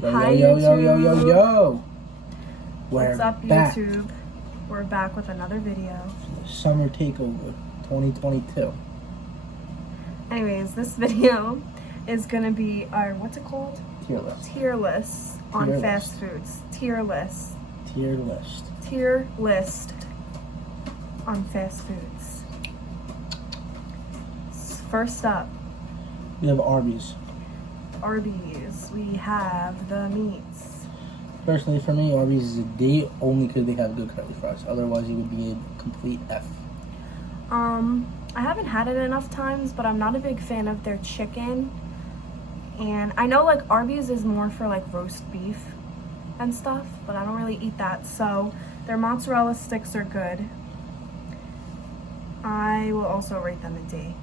Hi, Yo, YouTube. What's up, back. YouTube? We're back with another video. Summer Takeover 2022. Anyways, this video is gonna be our, what's it called? Tier list. Tier list on Tier fast list. foods. Tier list. Tier list. Tier list on fast foods. First up, We have Arby's. Arby's. We have the meats. Personally, for me, Arby's is a D only because they have good curly fries. Otherwise, it would be a complete F. I haven't had it enough times, but I'm not a big fan of their chicken. And I know like Arby's is more for like roast beef and stuff, but I don't really eat that. So their mozzarella sticks are good. I will also rate them a D.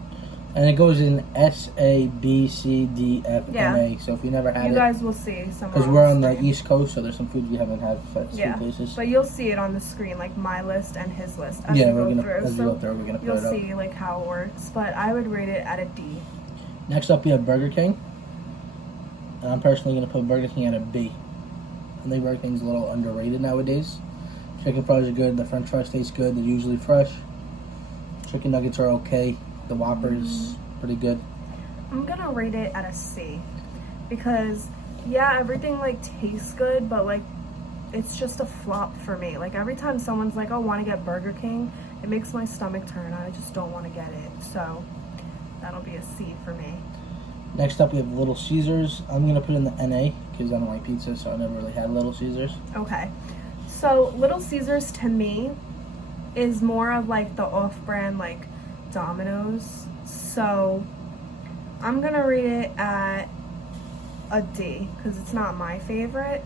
And it goes in S, A, B, C, D, F, Yeah. and A. So if you never had You it, guys will see some. because we're on the East Coast, so there's some food we haven't had at Yeah, some places. but you'll see it on the screen, like my list and his list as Yeah, we we're go gonna through. as we So go through, we're gonna put you'll it up. see like how it works. But I would rate it at a D. Next up, we have Burger King. And I'm personally going to put Burger King at a B. I think Burger King's a little underrated nowadays. Chicken fries are good. The french fries taste good. They're usually fresh. Chicken nuggets are okay. The Whopper's pretty good. I'm gonna rate it at a C because yeah, everything like tastes good, but like it's just a flop for me. Like every time someone's like, "Oh, want to get Burger King," it makes my stomach turn. I just don't want to get it. So that'll be a C for me. Next up, we have Little Caesars. I'm going to put in the NA because I don't like pizza, so I never really had Little Caesars. Okay, so Little Caesars to me is more of like the off-brand like Domino's. So I'm gonna rate it at a D because it's not my favorite,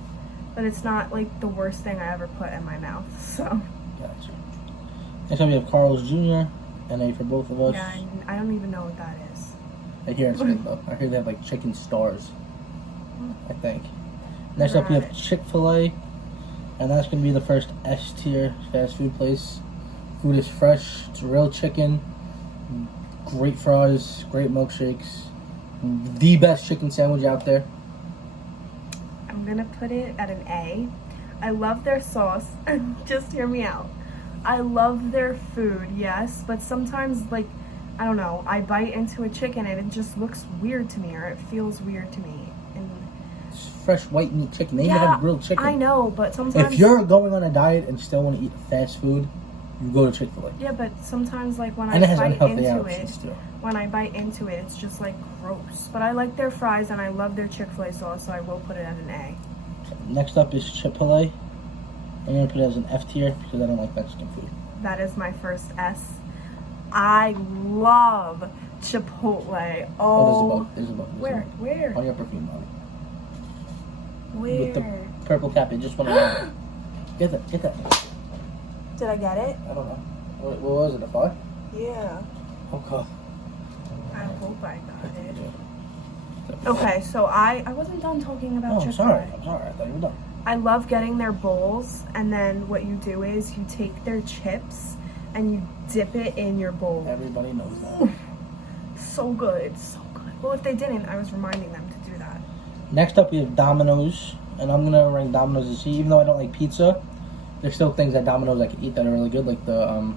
but it's not like the worst thing I ever put in my mouth. So Gotcha. Next up, we have Carl's Jr. NA for both of us. yeah, I don't even know what that is. I hear it's good, though. I hear they have like chicken stars, I think. Next up, we have Chick-fil-A. And that's going to be the first S tier fast food place. Food is fresh. It's real chicken. Great fries. Great milkshakes. The best chicken sandwich out there. I'm gonna put it at an A. I love their sauce. Just hear me out. I love their food, yes, but sometimes like I don't know, I bite into a chicken and it just looks weird to me or it feels weird to me. And It's fresh white meat chicken. They yeah, even have grilled chicken. I know, but sometimes If you're going on a diet and still want to eat fast food, you go to Chick-fil-A. yeah, but sometimes like when And it I has bite unhealthy into options it, too. when I bite into it, it's just like gross. But I like their fries and I love their Chick-fil-A sauce, so I will put it at an A. Next up is Chipotle. I'm going to put it as an F tier because I don't like Mexican food. That is my first S. I love Chipotle. Oh, There's a bug. where? Where? On your perfume bottle. Where? With the purple cap, it just went around. Get that. Did I get it? I don't know. What was it, a 5? Yeah. Okay. I hope I got it. Okay, so I wasn't done talking about Oh, I'm Chipotle. sorry. I thought you were done. I love getting their bowls, and then what you do is you take their chips and you dip it in your bowl. Everybody knows that. So good, so good. Well, if they didn't, I was reminding them to do that. Next up, we have Domino's. And I'm going to rank Domino's as C. Even though I don't like pizza, there's still things at Domino's I can eat that are really good, like the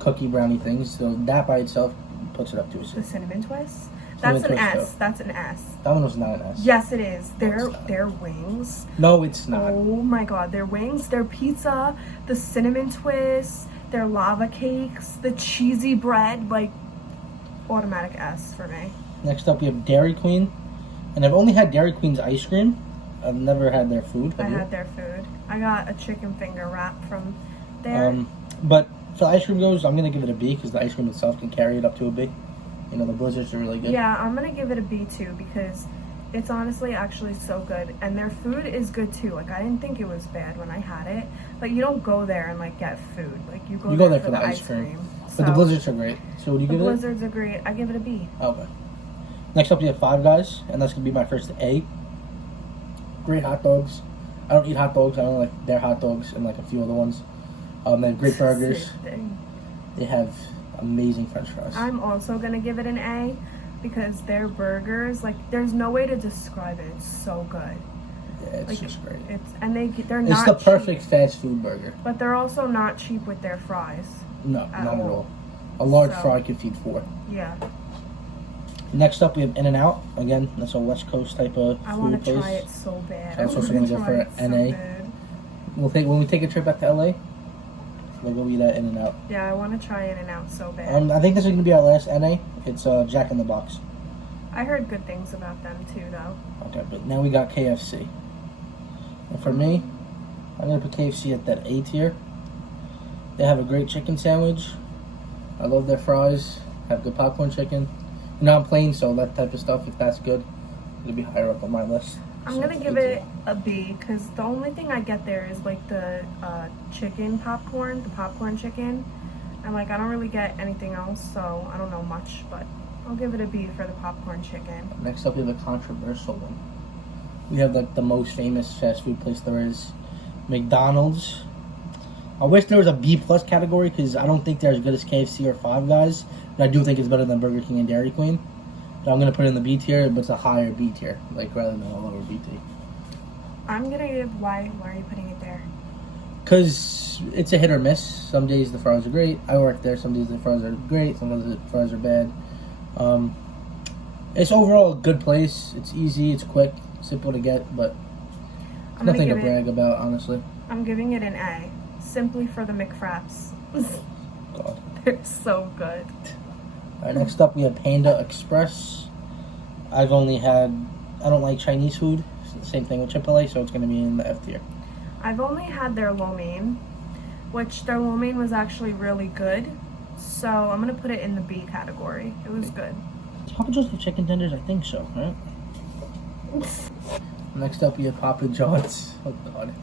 cookie brownie things. So that by itself puts it up to a C. The cinnamon twist? Cinnamon That's an twist, S. too. That's an S. Domino's is not an S. Yes, it is. it's not. Their wings. No, it's not. Oh my god, their wings, their pizza, the cinnamon twists, their lava cakes, the cheesy bread, like automatic S for me. Next up, we have Dairy Queen. And I've only had Dairy Queen's ice cream. I've never had their food. I Have you? had their food. I got a chicken finger wrap from there. But for ice cream goes, I'm going to give it a B because the ice cream itself can carry it up to a B. You know, the blizzards are really good. Yeah, I'm gonna give it a B too because it's honestly actually so good. And their food is good too. Like I didn't think it was bad when I had it. But you don't go there and like get food. Like you go there for the ice cream. But the blizzards are great. So what do you The give it? blizzards are great. I give it a B. Okay. Next up, we have Five Guys, and that's going to be my first A. Great hot dogs. I don't eat hot dogs. I don't like their hot dogs and like a few other ones. They have great burgers. Same thing. They have amazing french fries. I'm also gonna give it an A because their burgers, like, there's no way to describe it. It's so good. Yeah, it's Like, just great. They're not. It's the perfect cheap, fast food burger. but they're also not cheap with their fries. No, At not at all. all. A large So- fry could feed 4. Yeah, Next up, we have In-N-Out. Again, that's a West Coast type of I food want to place. try it so bad. That's I also wanna gonna go try for it so NA. bad. When we take a trip back to LA, we'll go eat at In-N-Out. Yeah, I want to try In-N-Out so bad. I think this is gonna be our last NA. It's Jack in the Box. I heard good things about them too, though. Okay, but now we got KFC. And for me, I'm gonna put KFC at that A tier. They have a great chicken sandwich. I love their fries. Have good popcorn chicken. You know, I'm plain, so that type of stuff, if that's good, it'll be higher up on my list. I'm So gonna it's give A it tier. a B because the only thing I get there is like the chicken popcorn, the popcorn chicken, and like I don't really get anything else, so I don't know much, but I'll give it a B for the popcorn chicken. Next up, we have a controversial one. We have like the most famous fast food place there is, McDonald's. I wish there was a B plus category because I don't think they're as good as KFC or Five Guys, but I do think it's better than Burger King and Dairy Queen. But I'm gonna put it in the B tier, but it's a higher B tier, like rather than a lower B tier. I'm gonna give why are you putting it there? Because it's a hit or miss. Some days the fries are great. I work there. Some days the fries are great. Some days the fries are bad. It's overall a good place. It's easy. It's quick. Simple to get, but I'm gonna nothing to give brag about, honestly. I'm giving it an A, simply for the McFraps. God. They're so good. Alright, next up we have Panda Express. I don't like Chinese food. It's the same thing with Chipotle, so it's going to be in the F tier. I've only had their lo mein, which their lo mein was actually really good. So I'm gonna put it in the B category. It was good. Papa John's have chicken tenders? I think so, right? Next up we have Papa John's. Oh god.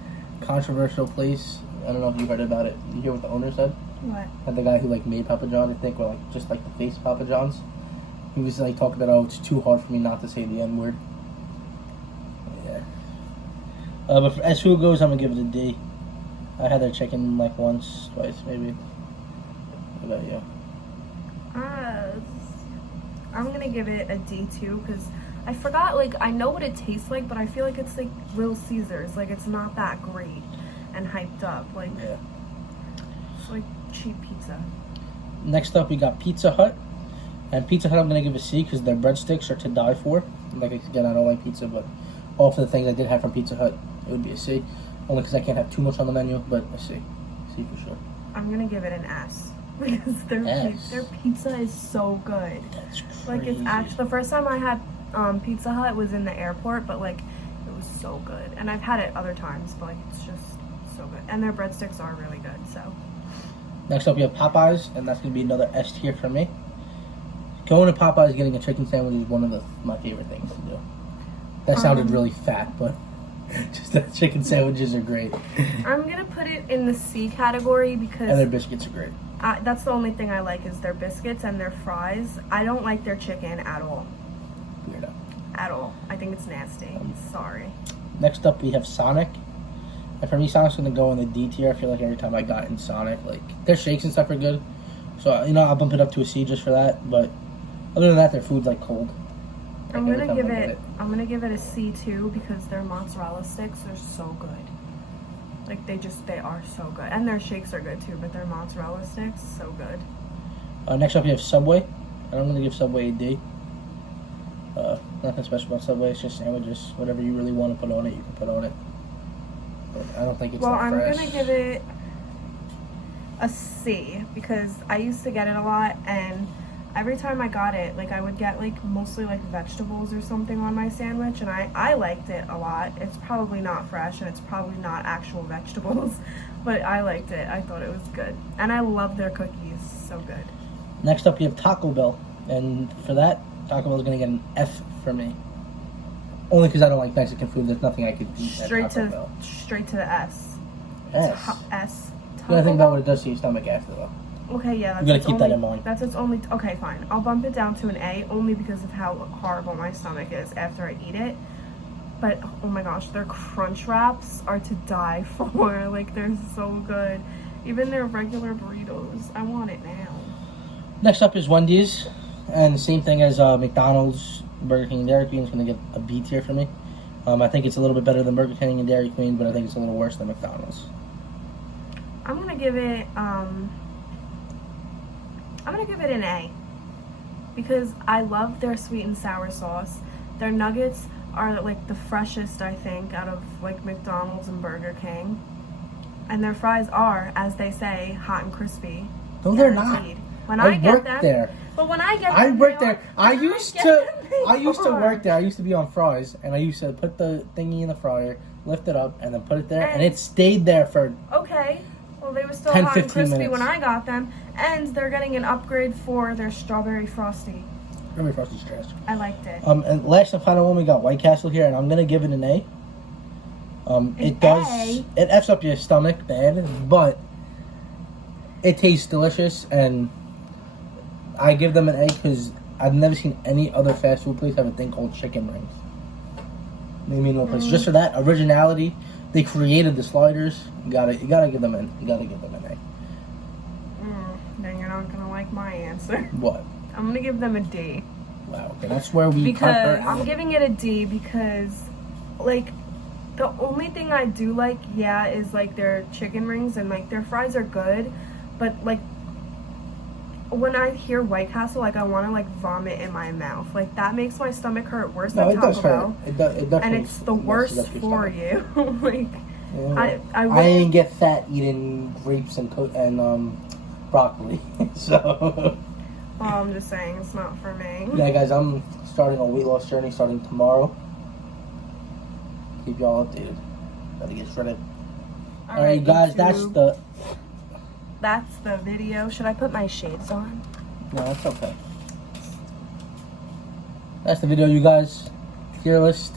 Controversial place. I don't know if you heard about it. You hear what the owner said? What? Had the guy who like made Papa John, I think, or like just like the face Papa John's. He was like talking about, oh, it's too hard for me not to say the N word. Yeah. But as food goes, I'm gonna give it a D. I had their chicken like once, twice, maybe. What about you? I'm gonna give it a D too because I forgot. Like I know what it tastes like, but I feel like it's like Little Caesars. Like it's not that great and hyped up. Like Yeah. it's like cheap pizza. Next up, we got Pizza Hut. And Pizza Hut, I'm gonna give a C because their breadsticks are to die for. Like again, I don't like pizza, but all of the things I did have from Pizza Hut, it would be a C. Only because I can't have too much on the menu, but a C. C for sure. I'm gonna give it an S because their pizza is so good. That's crazy. Like it's actually the first time I had Pizza Hut was in the airport, but like it was so good. And I've had it other times, but like it's just so good. And their breadsticks are really good. So Next up, we have Popeyes, and that's gonna be another S tier for me. Going to Popeyes, getting a chicken sandwich is one of my favorite things to do. That sounded really fat, but just the chicken sandwiches are great. I'm gonna put it in the C category And because their biscuits are great. that's the only thing I like is their biscuits and their fries. I don't like their chicken at all. Weirdo. At all. I think it's nasty. Sorry. Next up, we have Sonic. And for me, Sonic's going to go in the D tier. I feel like every time I got in Sonic, like, their shakes and stuff are good. So, you know, I'll bump it up to a C just for that. But other than that, their food's, like, cold. Like, I'm every gonna time give I get it. I'm gonna give it a C too because their mozzarella sticks are so good. Like they are so good, and their shakes are good too. But their mozzarella sticks so good. Next up, we have Subway. And I'm going to give Subway a D. Nothing special about Subway. It's just sandwiches. Whatever you really want to put on it, you can put on it. But I don't think it's Well, that I'm fresh. gonna give it a C because I used to get it a lot, and every time I got it, like I would get like mostly like vegetables or something on my sandwich, and I liked it a lot. It's probably not fresh and it's probably not actual vegetables, but I liked it. I thought it was good, and I love their cookies. So good. Next up, we have Taco Bell. And for that, Taco Bell is going to get an F for me. Only because I don't like Mexican food. There's nothing I could eat at Taco Bell. Straight to the S. S. S. You gotta think about what it does to your stomach after, though. Okay, yeah. You gotta keep that in mind. That's its only. Okay, fine. I'll bump it down to an A only because of how horrible my stomach is after I eat it. But oh my gosh, their crunch wraps are to die for. Like they're so good. Even their regular burritos. I want it now. Next up is Wendy's. And same thing as McDonald's, Burger King, and Dairy Queen is going to get a B tier for me. I think it's a little bit better than Burger King and Dairy Queen, but I think it's a little worse than McDonald's. I'm gonna give it an A because I love their sweet and sour sauce. Their nuggets are like the freshest, I think, out of like McDonald's and Burger King. And their fries are, as they say, hot and crispy. No, they're not. When I get worked them, there. But when I get them, I worked they there. are- I when used get to. them, they I used to are. work there. I used to be on fries, and I used to put the thingy in the fryer, lift it up, and then put it there, and it stayed there for. Okay. Well, they were still 10, hot and 15 crispy minutes. when I got them, and they're getting an upgrade for their strawberry frosty. Strawberry Frosty's trash. I liked it. And last and final one, we got White Castle here, and I'm gonna give it an A. It does. A? It f's up your stomach bad, but it tastes delicious, and I give them an A because I've never seen any other fast food place have a thing called chicken rings. I mean, no place. Just for that originality, they created the sliders. You gotta give them an. You gotta give them an A. Then you're not gonna like my answer. What? I'm gonna give them a D. Wow. Okay, that's where we. Because I'm giving it a D because, like, the only thing I do like, is like their chicken rings and like their fries are good, but like when I hear White Castle, like I want to like vomit in my mouth. Like that makes my stomach hurt worse No, than it does Taco hurt. Bell. It definitely. And it's the worst messes up your for stomach. you. Like Yeah. I I didn't get fat eating grapes and broccoli, so. well, I'm just saying it's not for me. Yeah, guys, I'm starting a weight loss journey starting tomorrow. Keep y'all updated. Gotta get shredded. Alright, guys, YouTube. That's the video. Should I put my shades on? No, that's okay. That's the video, you guys. Tier list.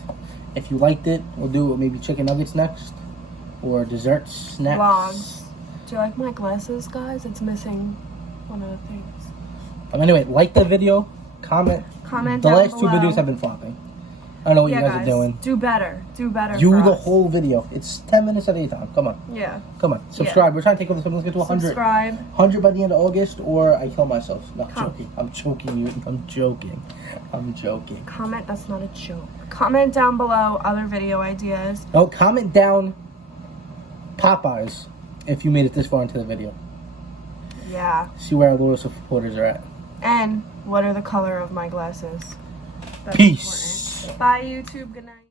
If you liked it, we'll do maybe chicken nuggets next. Or desserts, snacks. Vlogs. Do you like my glasses, guys? It's missing one of the things. Anyway, like the video, comment. Comment The down last two below. videos have been flopping. I don't know what you guys are doing. Do better. Do better. Do for the us. whole video. It's 10 minutes at a time. Come on. Yeah. Come on. Subscribe. We're trying to take over this one. Let's get to 100. Subscribe. 100 by the end of August, or I kill myself. No, I'm Com- joking. I'm joking. I'm joking. I'm joking. Comment. That's not a joke. Comment down below other video ideas. No, comment down Popeyes if you made it this far into the video. Yeah. See where our loyal supporters are at. And what are the color of my glasses? That's Peace. important. Bye, YouTube. Good night.